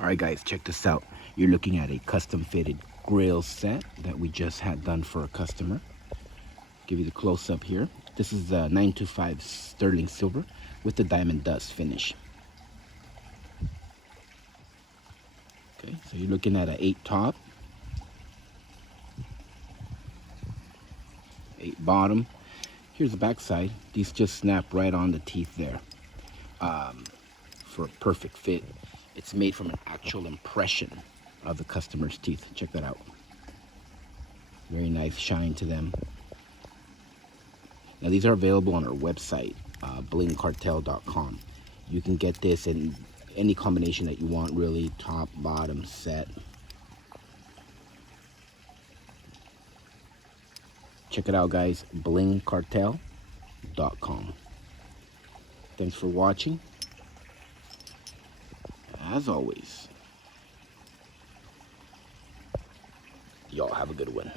Alright guys, check this out. You're looking at a custom fitted Grillz set that we just had done for a customer. Give you the close up here. This is a 925 sterling silver with the diamond dust finish. Okay, so you're looking at an 8 top, 8 bottom. Here's the back side. These just snap right on the teeth there for a perfect fit. It's made from an actual impression of the customer's teeth. Check that out. Very nice shine to them. Now these are available on our website, blingcartel.com. You can get this in any combination that you want, really, top, bottom, set. Check it out, guys, blingcartel.com. Thanks for watching. As always, y'all have a good one.